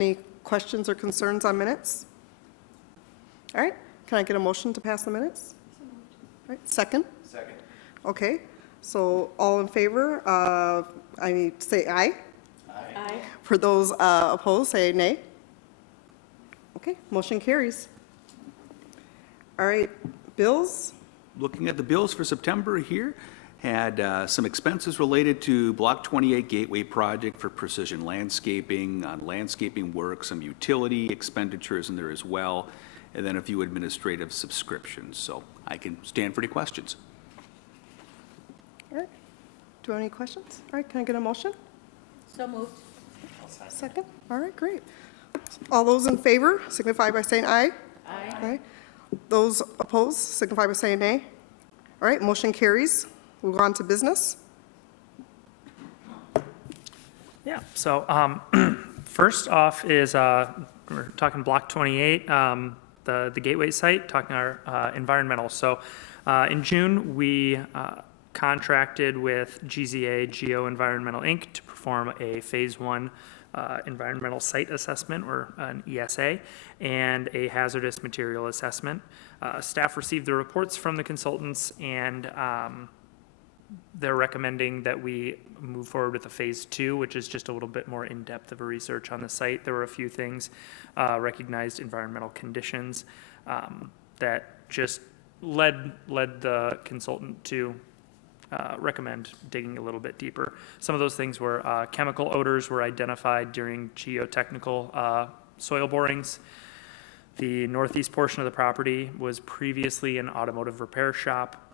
Any questions or concerns on minutes? All right, can I get a motion to pass the minutes? All right, second? Second. Okay, so all in favor, I need to say aye. Aye. For those opposed, say nay. Okay, motion carries. All right, bills? Looking at the bills for September here, had some expenses related to Block 28 Gateway Project for precision landscaping, on landscaping work, some utility expenditures in there as well, and then a few administrative subscriptions. So I can stand for any questions. All right, do you have any questions? All right, can I get a motion? So moved. Second? All right, great. All those in favor signify by saying aye. Aye. Aye. Those opposed signify by saying nay. All right, motion carries. We'll go on to business. Yeah, so first off is we're talking Block 28, the Gateway site, talking our environmental. So in June, we contracted with GZA, Geo Environmental Inc., to perform a Phase 1 environmental site assessment, or an ESA, and a hazardous material assessment. Staff received the reports from the consultants, and they're recommending that we move forward with a Phase 2, which is just a little bit more in-depth of a research on the site. There were a few things, recognized environmental conditions, that just led the consultant to recommend digging a little bit deeper. Some of those things were chemical odors were identified during geotechnical soil borings. The northeast portion of the property was previously an automotive repair shop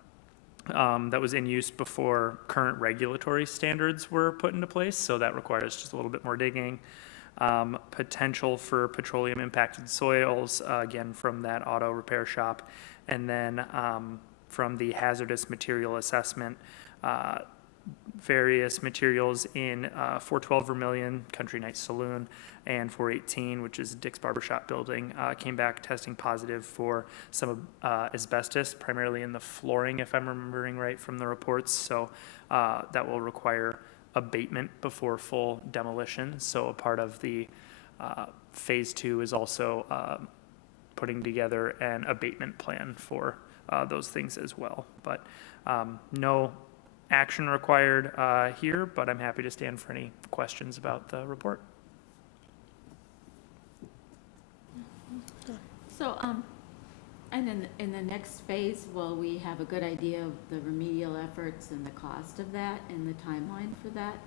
that was in use before current regulatory standards were put into place, so that requires just a little bit more digging. Potential for petroleum impacted soils, again from that auto repair shop, and then from the hazardous material assessment, various materials in 412 Vermilion, Country Night Saloon, and 418, which is Dick's Barbershop building, came back testing positive for some asbestos, primarily in the flooring, if I'm remembering right from the reports. So that will require abatement before full demolition. So a part of the Phase 2 is also putting together an abatement plan for those things as well. But no action required here, but I'm happy to stand for any questions about the report. So, and then in the next phase, will we have a good idea of the remedial efforts and the cost of that and the timeline for that?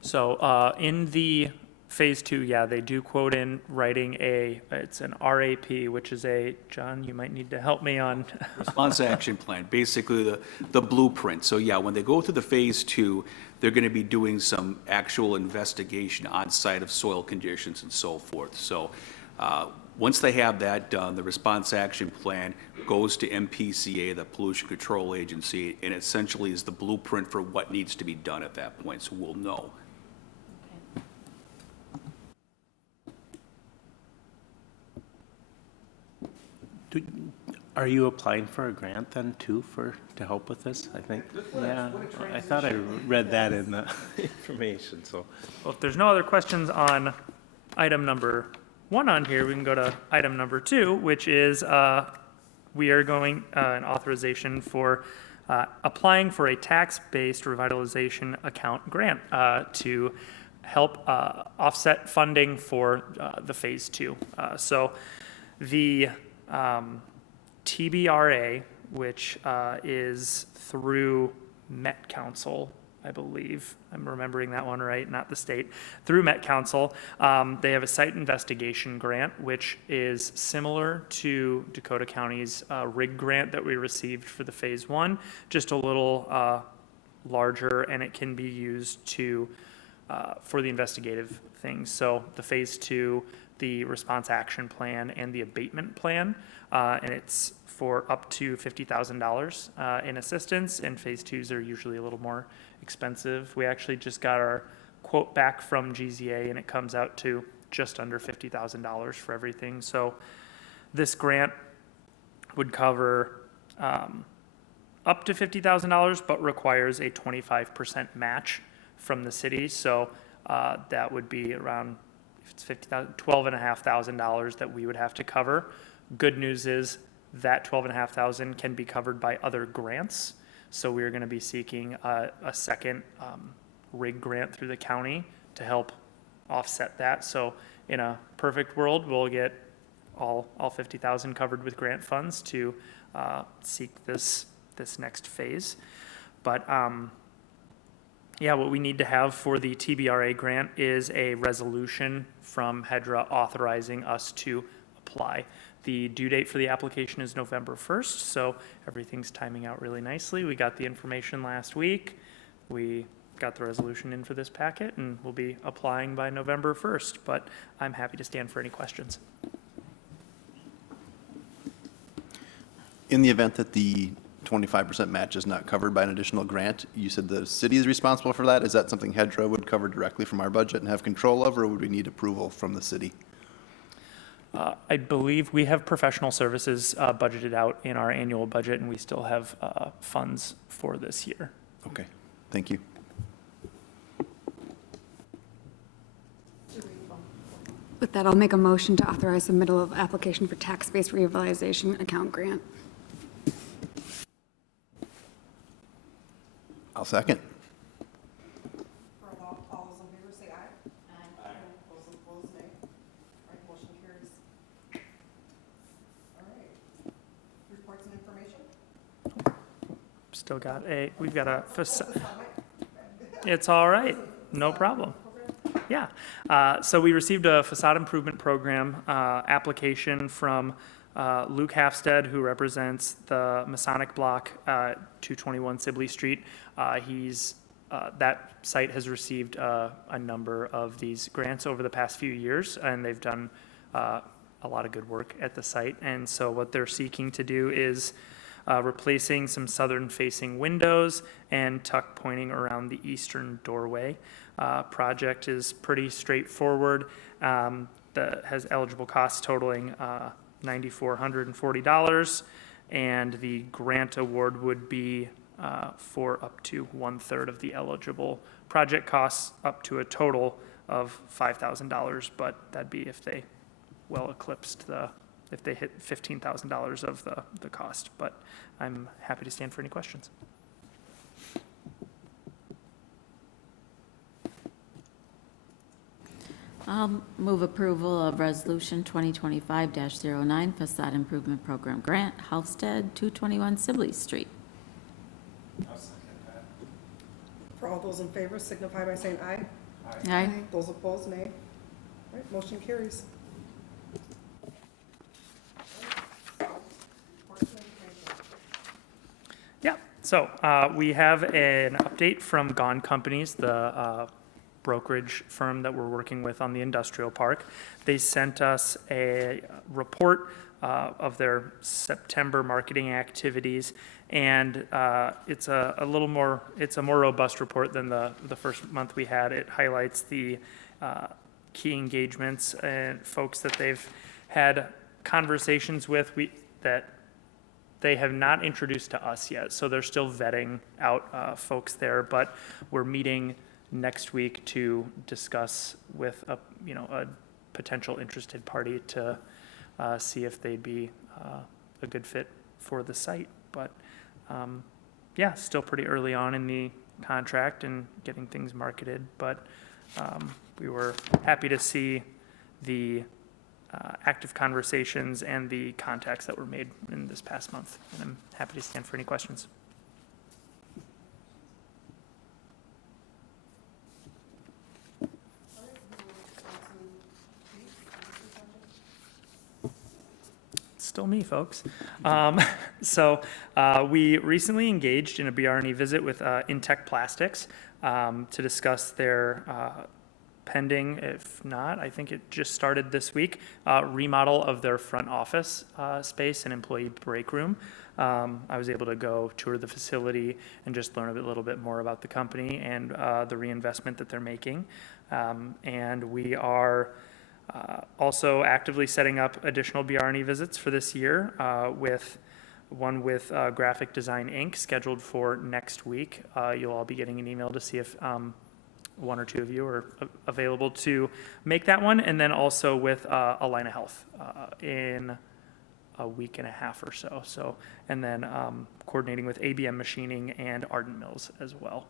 So in the Phase 2, yeah, they do quote in writing it's an RAP, which is John, you might need to help me on. Response action plan, basically the blueprint. So yeah, when they go through the Phase 2, they're going to be doing some actual investigation on site of soil conditions and so forth. So once they have that done, the response action plan goes to MPCA, the Pollution Control Agency, and essentially is the blueprint for what needs to be done at that point, so we'll know. Are you applying for a grant then too to help with this? I think. Yeah, I thought I read that in the information. So, Well, if there's no other questions on item number 1 on here, we can go to item number 2, which is we are going an authorization for applying for a tax-based revitalization account grant to help offset funding for the Phase 2. So the TBRA, which is through Met Council, I believe, I'm remembering that one right, not the state, through Met Council, they have a site investigation grant, which is similar to Dakota County's RIG grant that we received for the Phase 1, just a little larger, and it can be used to for the investigative things. So the Phase 2, the response action plan, and the abatement plan, and it's for up to $50,000 in assistance, and Phase 2s are usually a little more expensive. We actually just got our quote back from GZA, and it comes out to just under $50,000 for everything. So this grant would cover up to $50,000, but requires a 25% match from the city. So that would be around if it's $12,500 that we would have to cover. Good news is that $12,500 can be covered by other grants. So we're going to be seeking a second rig grant through the county to help offset that. So in a perfect world, we'll get all 50,000 covered with grant funds to seek this next phase. But yeah, what we need to have for the TBRA grant is a resolution from HEDRA authorizing us to apply. The due date for the application is November 1st, so everything's timing out really nicely. We got the information last week. We got the resolution in for this packet, and we'll be applying by November 1st, but I'm happy to stand for any questions. In the event that the 25% match is not covered by an additional grant, you said the city is responsible for that. Is that something HEDRA would cover directly from our budget and have control of, or would we need approval from the city? I believe we have professional services budgeted out in our annual budget, and we still have funds for this year. Okay, thank you. With that, I'll make a motion to authorize submittal of application for tax-based revitalization account grant. I'll second. All those in favor say aye. Aye. Those opposed, nay. All right, motion carries. All right. Reports and information? Still got we've got a, it's all right, no problem. Yeah, so we received a facade improvement program application from Luke Halfstead, who represents the Masonic Block, 221 Sibley Street. That site has received a number of these grants over the past few years, and they've done a lot of good work at the site. And so what they're seeking to do is replacing some southern-facing windows and tuck pointing around the eastern doorway. Project is pretty straightforward. That has eligible costs totaling $9,440, and the grant award would be for up to 1/3 of the eligible project costs, up to a total of $5,000, but that'd be if they well eclipsed if they hit $15,000 of the cost. But I'm happy to stand for any questions. I'll move approval of Resolution 2025-09 Facade Improvement Program Grant, Halsted, 221 Sibley Street. For all those in favor signify by saying aye. Aye. Those opposed, nay. All right, motion carries. Yeah, so we have an update from Gone Companies, the brokerage firm that we're working with on the industrial park. They sent us a report of their September marketing activities, and it's a more robust report than the first month we had. It highlights the key engagements and folks that they've had conversations with that they have not introduced to us yet, so they're still vetting out folks there, but we're meeting next week to discuss with a potential interested party to see if they'd be a good fit for the site. But yeah, still pretty early on in the contract and getting things marketed, but we were happy to see the active conversations and the contacts that were made in this past month, and I'm happy to stand for any questions. Still me, folks. So we recently engaged in a BR&E visit with Intech Plastics to discuss their pending, if not, I think it just started this week, remodel of their front office space and employee break room. I was able to go tour the facility and just learn a little bit more about the company and the reinvestment that they're making. And we are also actively setting up additional BR&E visits for this year, with one with Graphic Design Inc. scheduled for next week. You'll all be getting an email to see if one or two of you are available to make that one, and then also with Alina Health in a week and a half or so. So, and then coordinating with ABM Machining and Ardent Mills as well.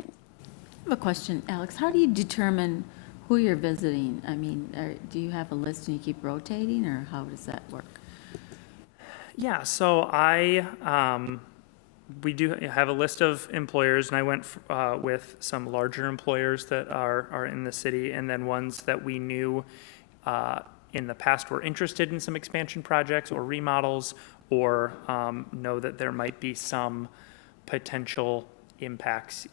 I have a question, Alex. How do you determine who you're visiting? I mean, do you have a list and you keep rotating, or how does that work? Yeah, so we do have a list of employers, and I went with some larger employers that are in the city, and then ones that we knew in the past were interested in some expansion projects or remodels, or know that there might be some potential impacts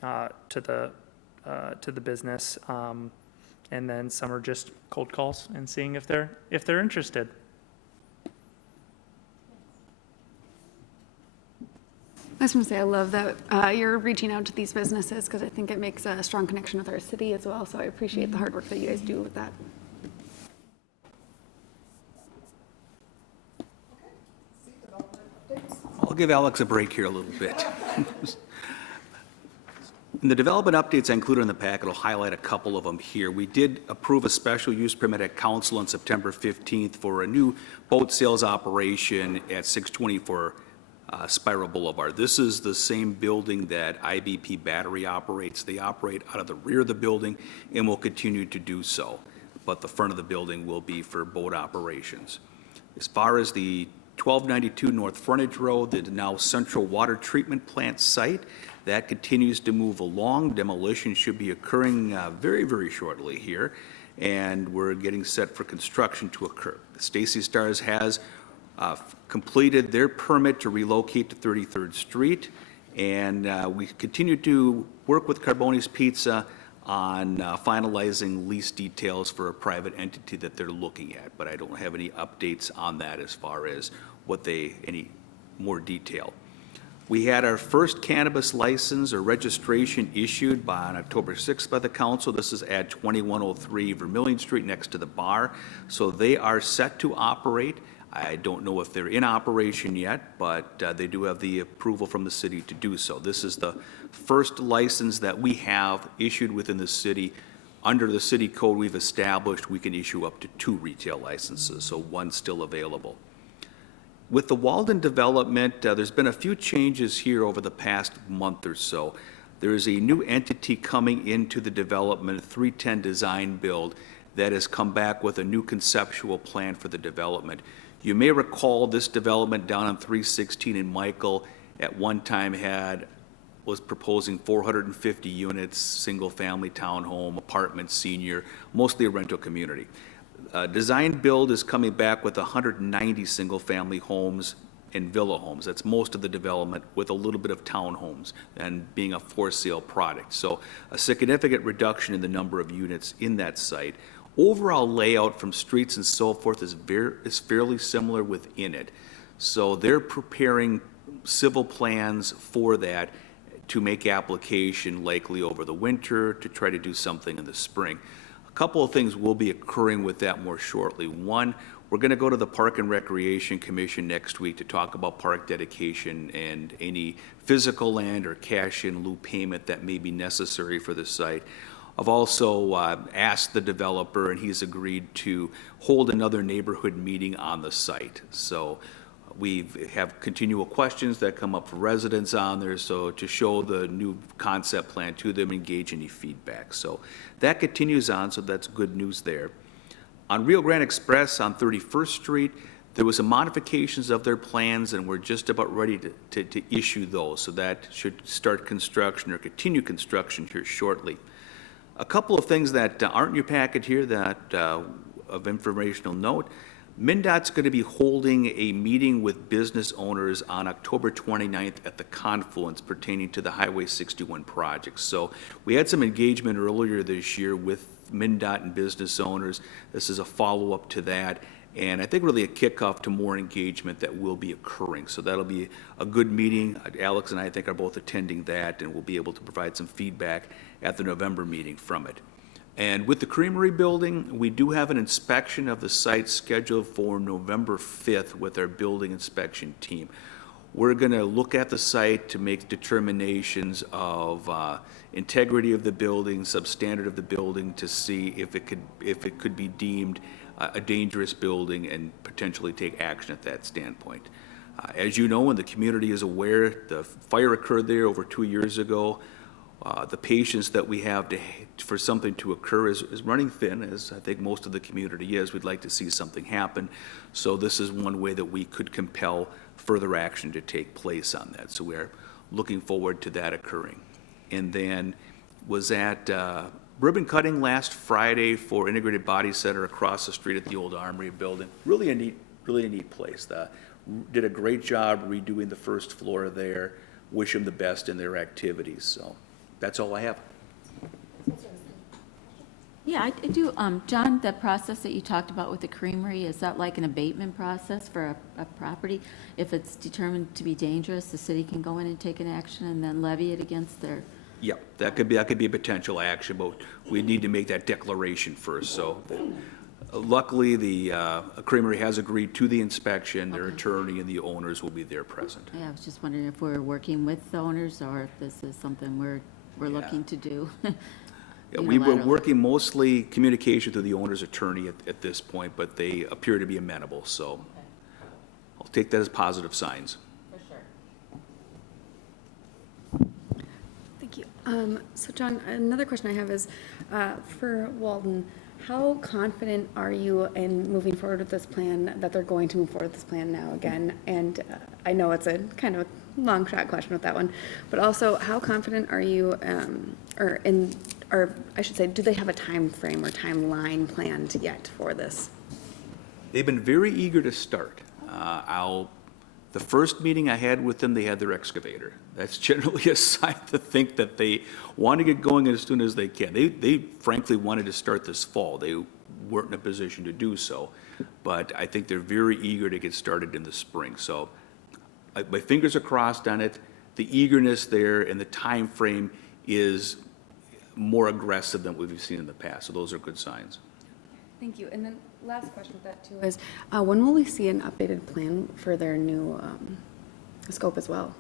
to the business, and then some are just cold calls and seeing if they're interested. I just want to say I love that you're reaching out to these businesses because I think it makes a strong connection with our city as well. So I appreciate the hard work that you guys do with that. I'll give Alex a break here a little bit. In the development updates I included in the packet, I'll highlight a couple of them here. We did approve a special use permit at council on September 15th for a new boat sales operation at 624 Spiral Boulevard. This is the same building that IBP Battery operates. They operate out of the rear of the building and will continue to do so, but the front of the building will be for boat operations. As far as the 1292 North Frontage Road, the now Central Water Treatment Plant site, that continues to move along. Demolition should be occurring very, very shortly here, and we're getting set for construction to occur. Stacy Stars has completed their permit to relocate to 33rd Street, and we continue to work with Carboni's Pizza on finalizing lease details for a private entity that they're looking at, but I don't have any updates on that as far as any more detail. We had our first cannabis license or registration issued on October 6th by the council. This is at 2103 Vermillion Street next to the bar. So they are set to operate. I don't know if they're in operation yet, but they do have the approval from the city to do so. This is the first license that we have issued within the city. Under the city code we've established, we can issue up to 2 retail licenses, so one's still available. With the Walden development, there's been a few changes here over the past month or so. There is a new entity coming into the development, 310 Design Build, that has come back with a new conceptual plan for the development. You may recall this development down on 316 in Michael at one time was proposing 450 units, single-family townhome, apartment, senior, mostly a rental community. Design Build is coming back with 190 single-family homes and villa homes. That's most of the development, with a little bit of townhomes and being a for-sale product. So a significant reduction in the number of units in that site. Overall layout from streets and so forth is fairly similar within it. So they're preparing civil plans for that to make application likely over the winter to try to do something in the spring. A couple of things will be occurring with that more shortly. One, we're going to go to the Park and Recreation Commission next week to talk about park dedication and any physical land or cash in lieu payment that may be necessary for the site. I've also asked the developer, and he's agreed to hold another neighborhood meeting on the site. So we have continual questions that come up for residents on there, so to show the new concept plan to them, engage any feedback. So that continues on, so that's good news there. On Rio Grande Express on 31st Street, there was some modifications of their plans, and we're just about ready to issue those. So that should start construction or continue construction here shortly. A couple of things that aren't in your packet here that of informational note. MnDOT's going to be holding a meeting with business owners on October 29th at the Confluence pertaining to the Highway 61 project. So we had some engagement earlier this year with MnDOT and business owners. This is a follow-up to that, and I think really a kickoff to more engagement that will be occurring. So that'll be a good meeting. Alex and I think are both attending that, and we'll be able to provide some feedback at the November meeting from it. And with the Creamery building, we do have an inspection of the site scheduled for November 5th with our building inspection team. we're going to look at the site to make determinations of integrity of the building, substandard of the building, to see if it could be deemed a dangerous building and potentially take action at that standpoint. As you know, and the community is aware, the fire occurred there over 2 years ago. The patience that we have for something to occur is running thin, as I think most of the community is. We'd like to see something happen. So this is one way that we could compel further action to take place on that. So we're looking forward to that occurring. And then was at ribbon cutting last Friday for Integrated Body Center across the street at the old Armory building. Really a neat place. Did a great job redoing the first floor there. Wish them the best in their activities. So that's all I have. Yeah, I do. John, the process that you talked about with the creamery, is that like an abatement process for a property? If it's determined to be dangerous, the city can go in and take an action and then levy it against their... Yep, that could be a potential action, but we need to make that declaration first. So luckily, the creamery has agreed to the inspection. Their attorney and the owners will be there present. Yeah, I was just wondering if we're working with the owners or if this is something we're looking to do. Yeah, we were unilaterally. working mostly communication through the owner's attorney at this point, but they appear to be amenable, so I'll take that as positive signs. For sure. Thank you. So John, another question I have is, for Walden, how confident are you in moving forward with this plan, that they're going to move forward with this plan now again? And I know it's a kind of a long shot question with that one, but also how confident are you, or I should say, do they have a time frame or timeline planned yet for this? They've been very eager to start. The first meeting I had with them, they had their excavator. That's generally a sign to think that they want to get going as soon as they can. They frankly wanted to start this fall. They weren't in a position to do so, but I think they're very eager to get started in the spring. So my fingers are crossed on it. The eagerness there and the time frame is more aggressive than what we've seen in the past. So those are good signs. Thank you. And then last question with that too is, when will we see an updated plan for their new scope as well?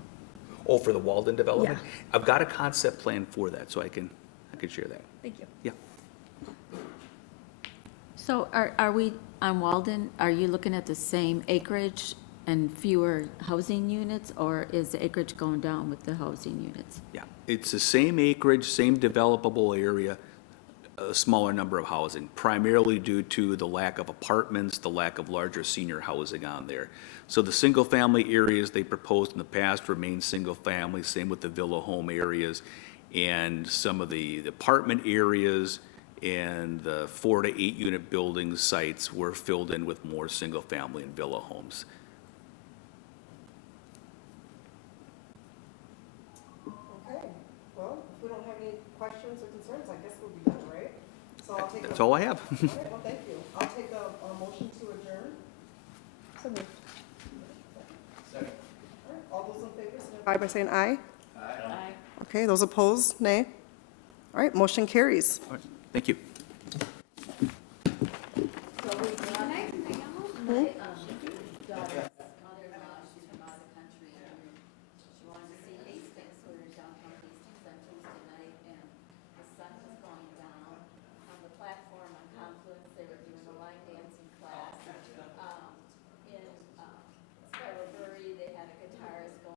Oh, for the Walden development? Yeah. I've got a concept plan for that, so I can share that. Thank you. Yeah. So are we, on Walden, are you looking at the same acreage and fewer housing units, or is the acreage going down with the housing units? Yeah, it's the same acreage, same developable area, a smaller number of housing, primarily due to the lack of apartments, the lack of larger senior housing on there. So the single-family areas they proposed in the past remain single-family, same with the villa home areas, and some of the apartment areas and the 4 to 8 unit building sites were filled in with more single-family and villa homes. Okay, well, if we don't have any questions or concerns, I guess we'll be done, right? So I'll take That's all I have. All right, well, thank you. I'll take a motion to adjourn. So moved. Second. All right, all those in favor, signify by saying aye. Aye. Okay, those opposed, nay. All right, motion carries. All right, thank you.